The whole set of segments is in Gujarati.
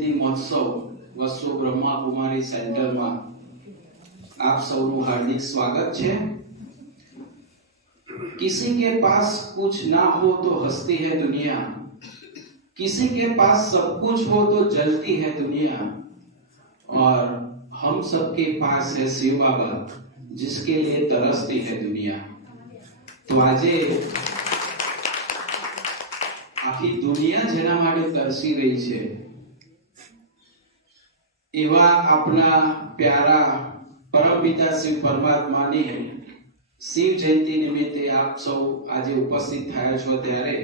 जयंती महोत्सव वसु ब्रह्मा कुमारी सेंटर में आप सबનું हार्दिक स्वागत है। किसी के पास कुछ ना हो तो हंसती है दुनिया, किसी के पास सब कुछ हो तो जलती है दुनिया, और हम सबके पास है शिव बाबा जिसके लिए तरसती है दुनिया। तो आजे आखी दुनिया जेना माटे तरसी रही छे एवा अपना प्यारा परमपिता शिव परमात्मा ने शिव जयंती निमित्ते आप सब आज उपस्थित थया छो त्यारे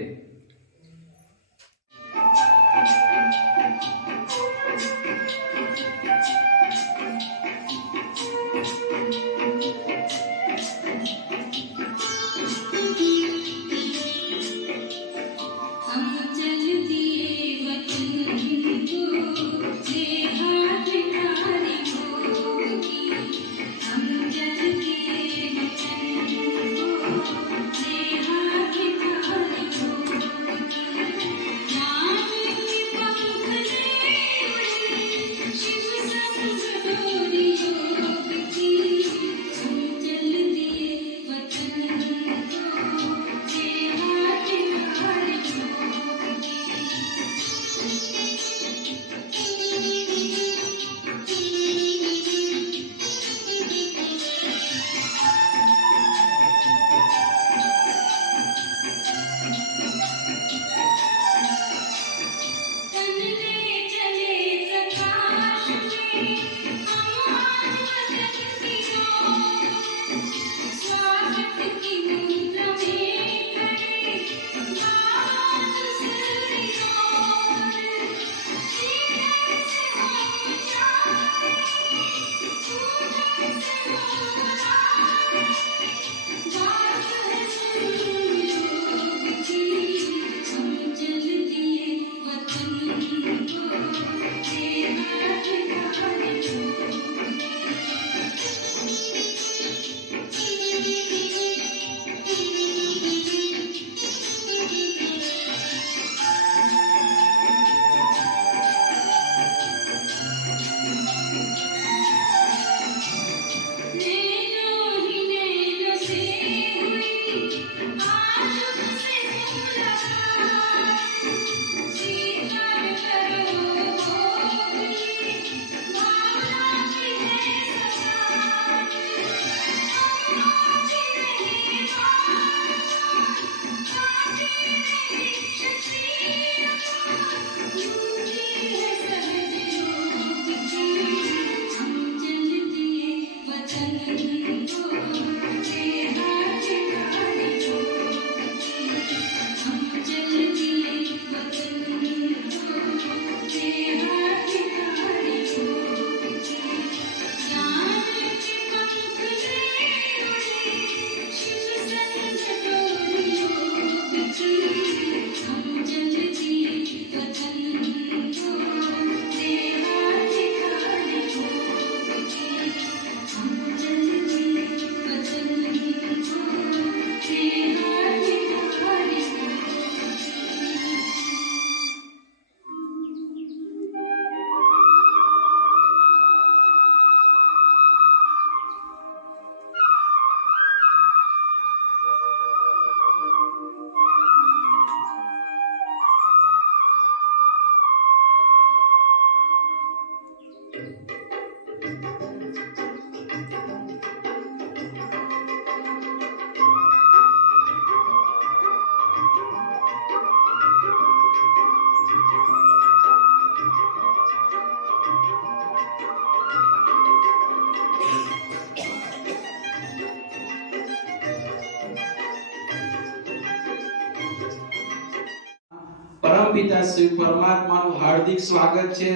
परमपिता शिव परमात्मा નું हार्दिक स्वागत છે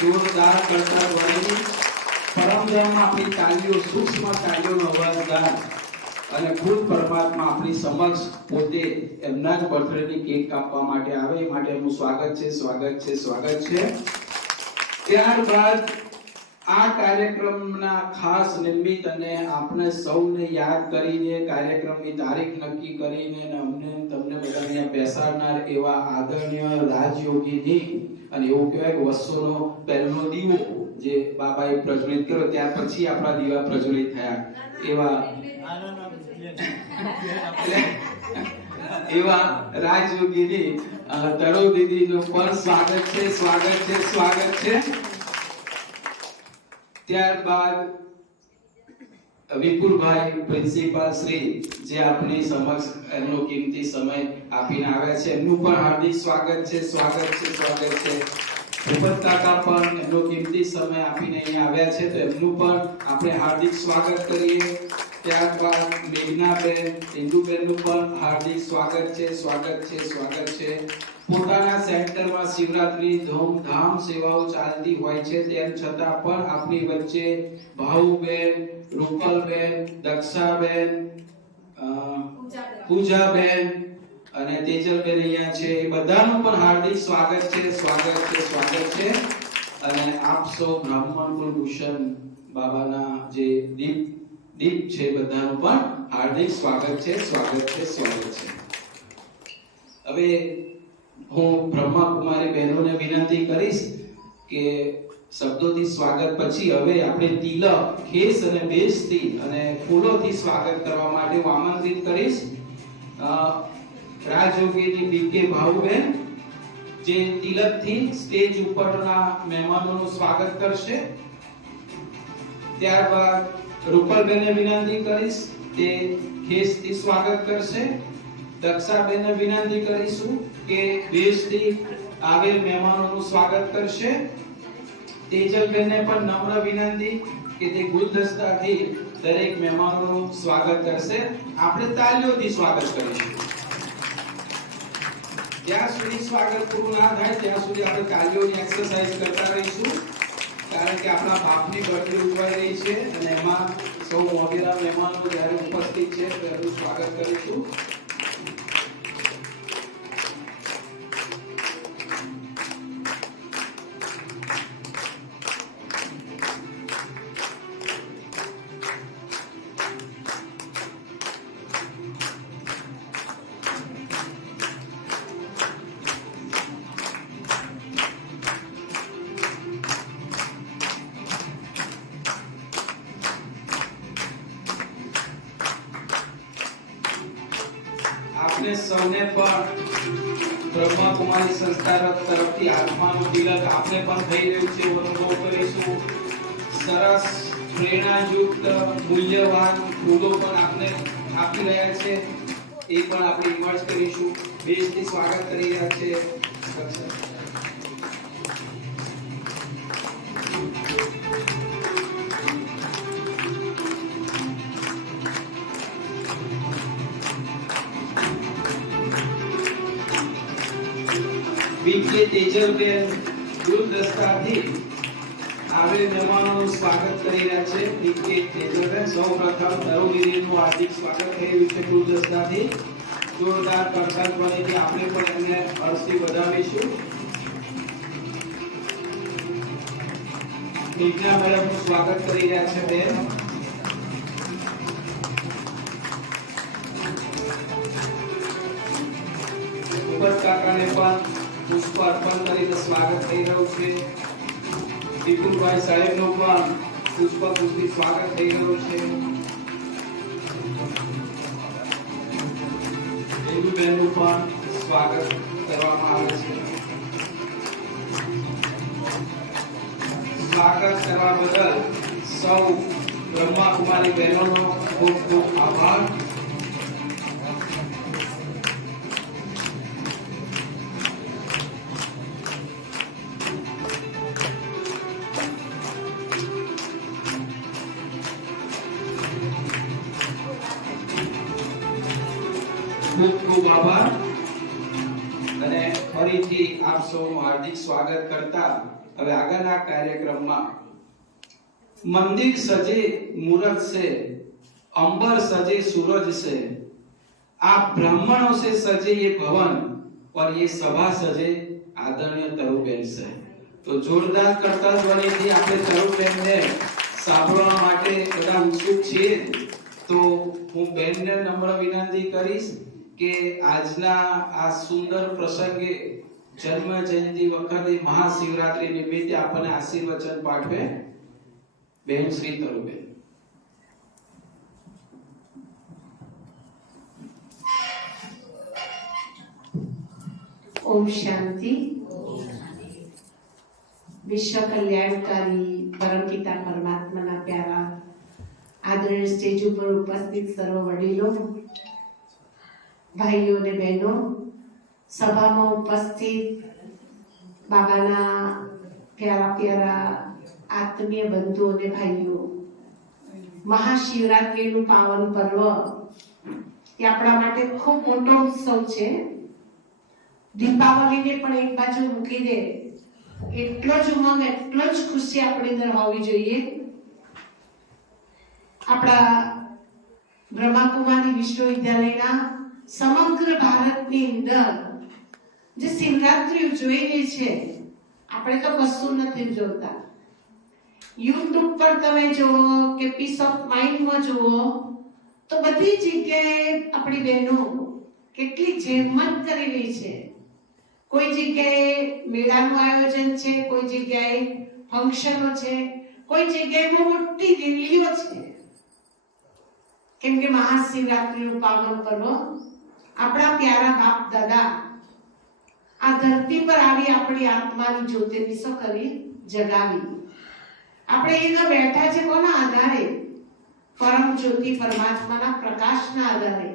जोरदार करता ध्वनि परमधाम માં આપણી તાલીઓ સૂક્ષ્મ તાલીઓનો અવાજદાર અને ખુદ પરમાત્મા આપણી સમક્ષ પોતે એમના જ બર્થડેની કેક કાપવા માટે આવે એ માટે એમનું સ્વાગત છે ત્યારબાદ આ કાર્યક્રમના ખાસ નિમિત્ત અને આપણે સૌને યાદ કરીને કાર્યક્રમની તારીખ નક્કી કરીને અને અમને તમને બધાને બેસાડનાર એવા આદરણીય રાજયોગીની અને એવું કહેવાય કે વર્ષોનો પહેલો દીવો જે બાબાએ પ્રજ્વલિત કર્યો ત્યાર પછી આપણા દીવા પ્રજ્વલિત થયા એવા રાજયોગીની તરુ દીદીનું પણ સ્વાગત છે સ્વાગત છે સ્વાગત છે। ત્યારબાદ વિપુલભાઈ પ્રિન્સિપાલ શ્રી જે આપની સમક્ષ એમનો કિંમતી સમય આપીને આવ્યા છે એમનું પણ હાર્દિક સ્વાગત છે સ્વાગત છે સ્વાગત છે। ભૂપત કાકા પણ એમનો કિંમતી સમય આપીને અહીંયા આવ્યા છે તો એમનું પણ આપણે હાર્દિક સ્વાગત કરીએ। ત્યારબાદ મેઘનાબેન ઇન્દુબેનનું પણ હાર્દિક સ્વાગત છે સ્વાગત છે સ્વાગત છે। પોતાના સેન્ટરમાં શિવરાત્રી ધૂમધામ સેવાઓ ચાલતી હોય છે તેમ છતાં પણ આપણી વચ્ચે ભાઉબેન રૂપલબેન દક્ષાબેન પૂજાબેન અને તેજલબેન અહીંયા છે એ બધાનું પણ હાર્દિક સ્વાગત છે સ્વાગત છે સ્વાગત છે। અને આપ સૌ બ્રાહ્મણ કુલભૂષણ બાબાના જે દીપ છે બધાનું પણ હાર્દિક સ્વાગત છે સ્વાગત છે સ્વાગત છે। હવે હું બ્રહ્માકુમારી બહેનોને વિનંતી કરીશ કે શબ્દોથી સ્વાગત પછી હવે આપણે તિલક ખેસ અને બેસથી અને ફૂલોથી સ્વાગત કરવા માટે હું આમંત્રિત કરીશ રાજયોગીની બીકે ભાઉબેન જે તિલકથી સ્ટેજ ઉપરના મહેમાનોનું સ્વાગત કરશે। ત્યારબાદ રૂપલબેનને વિનંતી કરીશ તે ખેસથી સ્વાગત કરશે। દક્ષાબેનને વિનંતી કરીશું કે બેસથી આવેલ મહેમાનોનું સ્વાગત કરશે। તેજલબેનને પણ નમ્ર વિનંતી કે તે ગુલદસ્તાથી દરેક મહેમાનોનું સ્વાગત કરશે। આપણે તાળીઓથી સ્વાગત કરીશું। જ્યાં સુધી સ્વાગત પૂરું ના થાય ત્યાં સુધી આપણે તાળીઓની એક્સરસાઇઝ કરતા રહીશું કારણ કે આપણા બાપની બર્થડે ઉજવાઈ રહી છે અને એમાં સૌ મોટેરા મહેમાનો જ્યારે ઉપસ્થિત છે તેનું સ્વાગત કરીશું। આપને સૌને પણ બ્રહ્માકુમારી સંસ્થા તરફથી આત્માનું તિલક આપને પણ થઈ રહ્યું છે અનુભવ કરીશું। સરસ પ્રેરણાયુક્ત મૂલ્યવાન ફૂલો પણ આપને આપી રહ્યા છે એ પણ આપણે ઇમર્જ કરીશું। બેસથી સ્વાગત કરી રહ્યા છે। બીકે તેજલબેન ગુલદસ્તાથી આવેલ મહેમાનોનું સ્વાગત કરી રહ્યા છે। બીકે તેજલબેન સૌપ્રથમ તરુદીદીનું હાર્દિક સ્વાગત થઈ રહ્યું છે ગુલદસ્તાથી। જોરદાર કરતાલ ધ્વનિથી આપણે પણ એમને હર્ષથી વધાવીશું। મેઘનાબેનનું સ્વાગત કરી રહ્યા છે બેન। ભૂપત કાકાને પણ પુષ્પ અર્પણ કરીને સ્વાગત થઈ રહ્યું છે। વિપુલભાઈ સાહેબનું પણ પુષ્પથી સ્વાગત થઈ રહ્યું છે। ઇન્દુબેનનું પણ સ્વાગત કરવામાં આવે છે। સ્વાગત કરવા બદલ સૌ બ્રહ્માકુમારી બહેનોનો ખૂબ ખૂબ આભાર। ખૂબ ખૂબ આભાર અને ફરીથી આપ સૌનું હાર્દિક સ્વાગત કરતા હવે આગળના કાર્યક્રમમાં મંદિર સજે मूरत से अंबर सजे सूरज से आप ब्राह्मणों से सजे ये भवन और ये सभा सजे आदरणीय तरुबेन से। तो जोरदार करता ध्वनिથી આપણે તરુબેનને સાંભળવા માટે બધા ઉત્સુક છીએ। તો હું બેનને નમ્ર વિનંતી કરીશ કે આજના આ સુંદર પ્રસંગે જન્મ જયંતિ વખતે મહાશિવરાત્રી નિમિત્તે આપણને આશીર્વચન પાઠવે બેન શ્રી તરુબેન. ओम शांति. विश्व कल्याणकारी परमपिता परमात्मा प्यारा आदरणीय स्टेज पर उपस्थित सर्व वडीलों, भाइयों ने बहनों, सभा में उपस्थित बाबाना प्यारा प्यारा आत्मीय बंधुओं ने भाइयों, महाशिवरात्रि નું પાવન પર્વ એ આપણા માટે ખૂબ મોટો ઉત્સવ છે. દીપાવલીને પણ એક બાજુ મૂકી દે એટલો જ ઉમંગ, એટલો જ ખુશી આપણી અંદર હોવી જોઈએ. આપણા બ્રહ્માકુમારી વિશ્વવિદ્યાલયના સમગ્ર ભારતની અંદર જે શિવરાત્રી ઉજવાઈ રહી છે, આપણે તો કશું નથી ઉજવતા. યુટ્યુબ પર તમે જુઓ કે પીસ ઓફ માઇન્ડમાં જુઓ તો બધી જગ્યાએ આપણી બહેનો કેટલી જહેમત કરી રહી છે. કોઈ જગ્યાએ મેળાનું આયોજન છે, કોઈ જગ્યાએ ફંક્શનો છે, કોઈ જગ્યાએ બહુ મોટી રેલીઓ છે. કેમ કે મહાશિવરાત્રીનું પાવન પર્વ આપણા પ્યારા બાપ દાદા આ ધરતી પર આવી આપણી આત્માની જ્યોતિને શું કરી જગાવી. આપણે અહીંયા બેઠા છે કોના આધારે? પરમ જ્યોતિ પરમાત્માના પ્રકાશના આધારે.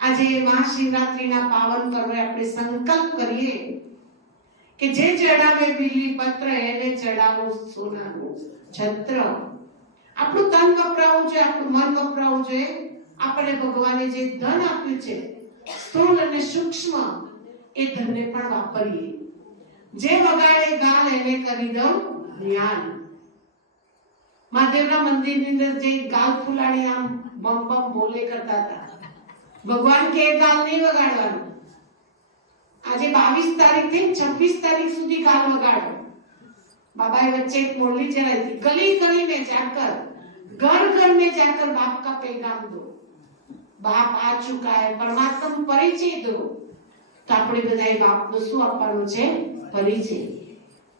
આજે મહાશિવરાત્રીના પાવન પર્વે આપણે સંકલ્પ કરીએ કે જે ચડાવે બીલી પત્ર એને ચડાવો સોનાનું છત્ર. આપણું તન વપરાવું જોઈએ, આપણું મન વપરાવું જોઈએ. આપણે ભગવાને જે ધન આપ્યું છે સ્થૂળ અને સૂક્ષ્મ, એ ધનને પણ વાપરીએ. જે વગાડે ગાલ એને કરી દઉં જ્ઞાન. મહાદેવના મંદિરની અંદર જે ગાલ ફૂલાડી આમ બમ બમ બોલે કરતા હતા, ભગવાન કે ગાલ નહીં વગાડવાનું. આજે 22 તારીખ થી 26 તારીખ સુધી ગાલ વગાડો. बाबा बच्चे एक मुरली चलाई थी, गली गली में जाकर, घर घर में जाकर बाप का पैगाम दो. बाप आ चुका है, परमात्मा परिचय दो. तो આપણે બધાએ બાપનો શું આપવાનું છે? પરિચય.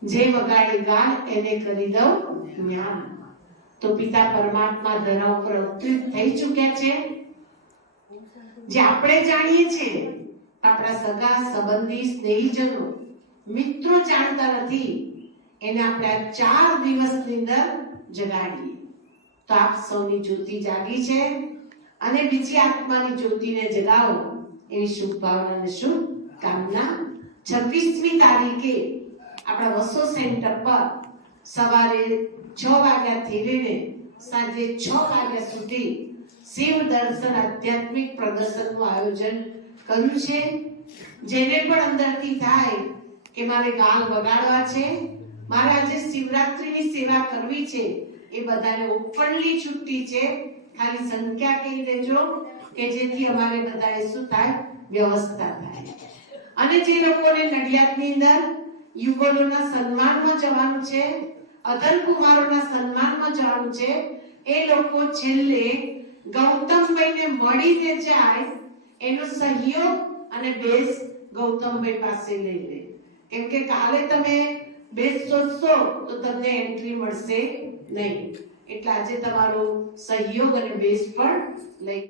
જે વગાડે ગાલ એને કરી દઉં જ્ઞાન. તો પિતા પરમાત્મા ધરા ઉપર અવતરિત થઈ ચૂક્યા છે. જે આપણે જાણીએ છીએ, આપણા સગા સંબંધી સ્નેહીજનો મિત્રો જાણતા નથી, એને આપણે 4 દિવસની અંદર જગાડીએ. તો આપ સૌની જ્યોતિ જાગી છે અને બીજી આત્માની જ્યોતિને જગાવો એવી શુભ ભાવના અને શુભ કામના. 26મી તારીખે આપણા વસો સેન્ટર પર સવારે 6 વાગ્યાથી લઈને સાંજે 6 વાગ્યા સુધી શિવ દર્શન આધ્યાત્મિક પ્રદર્શનનું આયોજન કર્યું છે. જેને પણ અંદરથી થાય કે મારે ગાલ વગાડવા છે, મારે આજે શિવરાત્રીની સેવા કરવી છે, એ બધાને ઓપનલી છૂટી છે. ખાલી સંખ્યા કહી દેજો કે જેથી અમારે બધાએ શું થાય? વ્યવસ્થા થાય. અને જે લોકોને નડિયાદની અંદર યુગલોના સન્માનમાં જવાનું છે, અધર કુમારોના સન્માનમાં જવાનું છે, એ લોકો છેલ્લે ગૌતમભાઈને મળીને જાય એનો સહયોગ અને બેસ ગૌતમભાઈ પાસે લઈ લે. કેમ કે કાલે તમે બેસ શોધશો તો તમને એન્ટ્રી મળશે નહીં. એટલે આજે તમારો સહયોગ અને બેસ પણ લઈ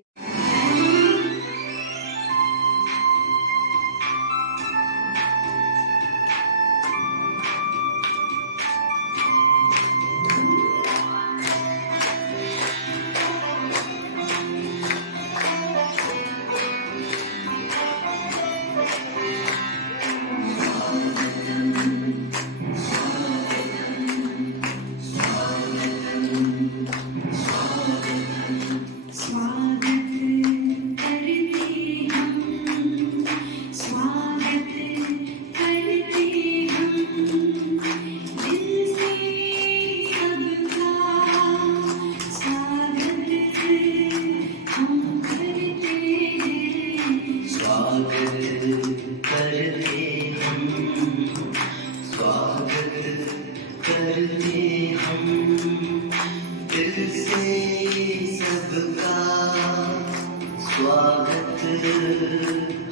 स्वागत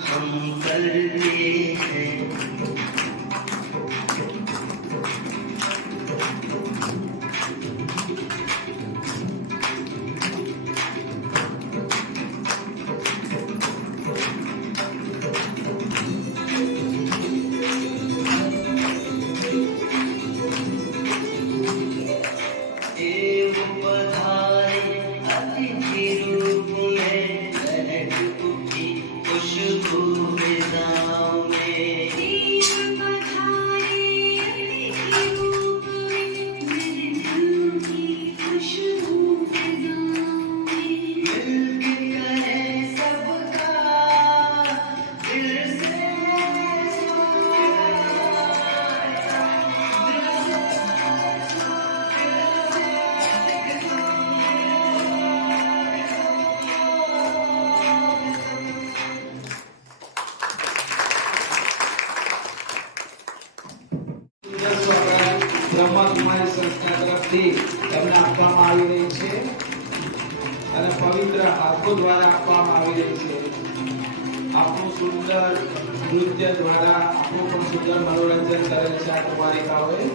हम करते हैं. બ્રહ્મકુમારી સંસ્થા તરફથી એમને આપવામાં આવી રહી છે અને પવિત્ર હાથો દ્વારા આપવામાં આવી રહી છે. આપણું સુંદર નૃત્ય દ્વારા આપણું પણ સુંદર મનોરંજન કરેલ છે આ કુમારિકાઓએ.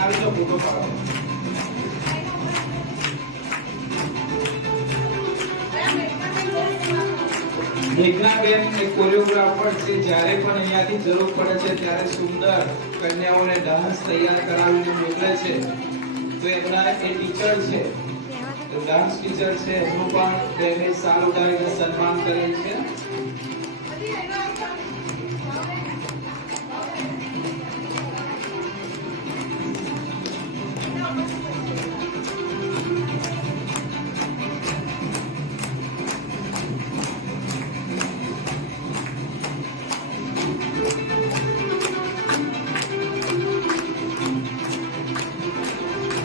આવી જાઓ, ફોટો પાડો. મેઘનાબેન એ કોરિયોગ્રાફર છે. જ્યારે પણ અહીંયાથી જરૂર પડે છે ત્યારે સુંદર કન્યાઓને ડાન્સ તૈયાર કરાવીને મોકલે છે. તો એમના એ ટીચર છે, ડાન્સ ટીચર છે, એમનું પણ તેને સારું ઉડાડીને સન્માન કરે છે.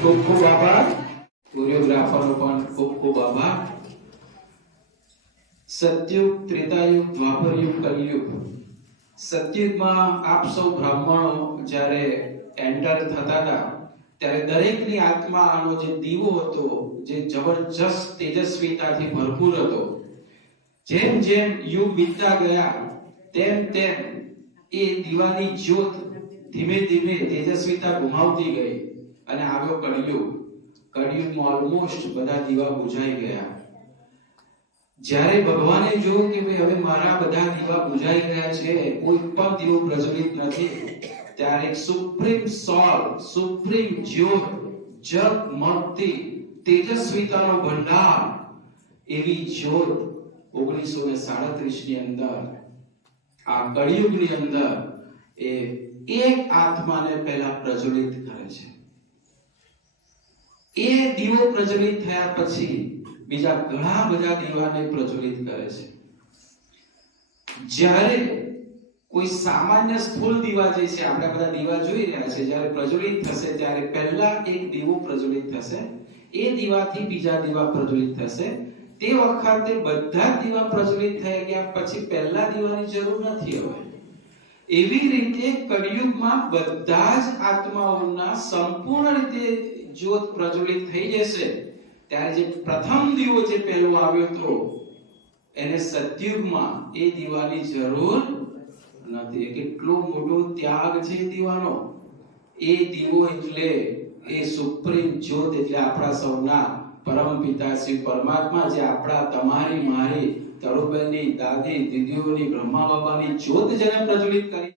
ખૂબ ખૂબ આભાર. કોરિયોગ્રાફરનો પણ ખૂબ ખૂબ આભાર. સતયુગ, ત્રેતાયુગ, દ્વાપરયુગ, કલિયુગ. સતયુગમાં આપ સૌ બ્રાહ્મણો જ્યારે એન્ટર થતા હતા ત્યારે દરેકની આત્માનો જે દીવો હતો જે જબરજસ્ત તેજસ્વીતાથી ભરપૂર હતો. જેમ જેમ યુગ વીતતા ગયા તેમ તેમ એ દીવાની જ્યોત ધીમે ધીમે તેજસ્વીતા ગુમાવતી ગઈ અને આવ્યો કળિયુગ. કળિયુગમાં ઓલમોસ્ટ બધા દીવા બુઝાઈ ગયા. જ્યારે ભગવાને જોયું કે ભાઈ હવે મારા બધા દીવા બુઝાઈ ગયા છે, કોઈ પણ દીવો પ્રજ્વલિત નથી, ત્યારે એક સુપ્રીમ સોલ, સુપ્રીમ જ્યોત, જગમગતી તેજસ્વીતાનો ભંડાર એવી જ્યોત 1937 ની અંદર આ કળિયુગની અંદર એ એક આત્માને પહેલા પ્રજ્વલિત કરે છે. એ દીવો પ્રજ્વલિત થયા પછી બીજા ઘણા બધા દીવાને પ્રજ્વલિત કરે છે. જ્યારે કોઈ સામાન્ય સ્થૂળ દીવા જે છે, આપણે બધા દીવા જોઈ રહ્યા છે, જ્યારે પ્રજ્વલિત થશે ત્યારે પહેલા એક દીવો પ્રજ્વલિત થશે, એ દીવાથી બીજા દીવા પ્રજ્વલિત થશે. તે વખતે બધા દીવા પ્રજ્વલિત થઈ ગયા પછી પહેલા દીવાની જરૂર નથી હવે. એવી રીતે કળિયુગમાં બધા જ આત્માઓના સંપૂર્ણ રીતે જ્યોત પ્રજ્વલિત થઈ જશે. ત્યારે જે પ્રથમ દીવો જે પહેલો આવ્યો હતો એને સતયુગમાં એ દીવાની જરૂર નથી. કેટલો મોટો ત્યાગ છે દીવાનો. એ દીવો એટલે એ સુપ્રીમ જ્યોત એટલે આપણા સૌના પરમ પિતા શ્રી પરમાત્મા, જે આપણા તમારી મારી તરુબેનની દાદી દીદીઓની બ્રહ્મા બાબાની જ્યોત જેને પ્રજ્વલિત કરી.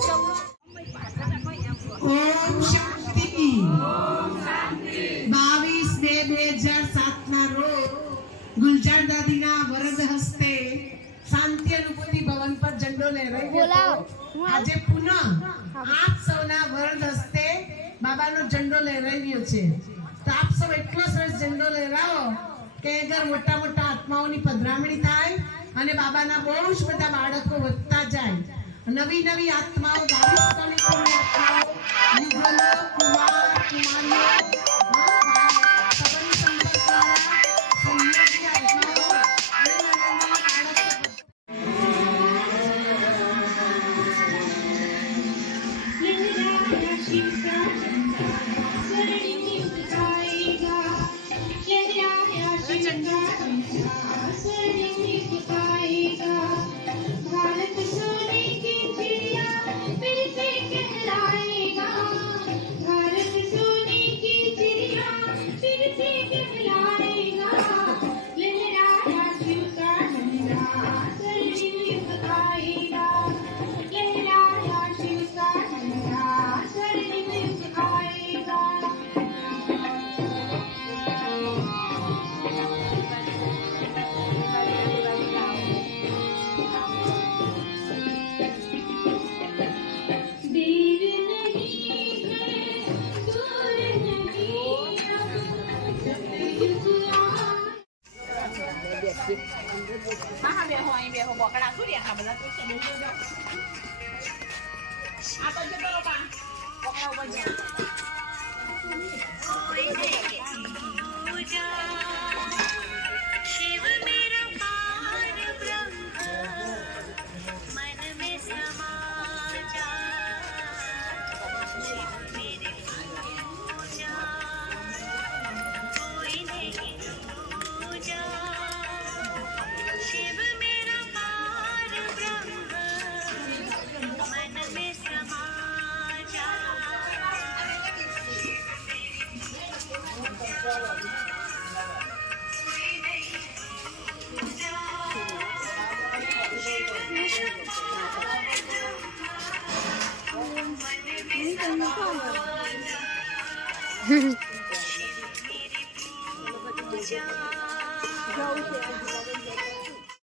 ઓમ શાંતિ. 22/2/2007 ના રોજ ગુલજાર દાદીના વરદ હસ્તે શાંતિ અનુભૂતિ ભવન પર ઝંડો લહેરાઈ ગયો. આજે પુનઃ આપ સૌના વરદ હસ્તે બાબાનો ઝંડો લહેરાઈ રહ્યો છે. તો આપ સૌ એટલો સરસ ઝંડો લહેરાવો કે અગર મોટા મોટા આત્માઓની પધરામણી થાય અને બાબાના બહુ જ બધા બાળકો વધતા જાય. નવી નવી આત્માઓ 22 કલિયુગની આત્માઓ યુગલો કુમાર કુમારીઓ સબંધ સંબંધ દ્વારા સંયોગી આત્માઓ અને નાના બાળકો भारत सोने की चिड़िया फिर से कहलाएगा. भारत सोने की चिड़िया फिर से कहलाएगा. लहराया शिव का झंडा स्वर्णिम युग आएगा. लहराया शिव का झंडा स्वर्णिम युग आएगा. देर नहीं है दूर नहीं अब सतयुग હા બે હો અહીં બે હો બોકડા શું રહ્યા બધા તો છે આ તો જતો રો પા બોકડા ઉપર જા शिव मेरा पार ब्रह्म मन में समा जा. शिव मेरी पूजा कोई नहीं दूजा. शिव मेरा पार ब्रह्म मन में समा जा. पूजा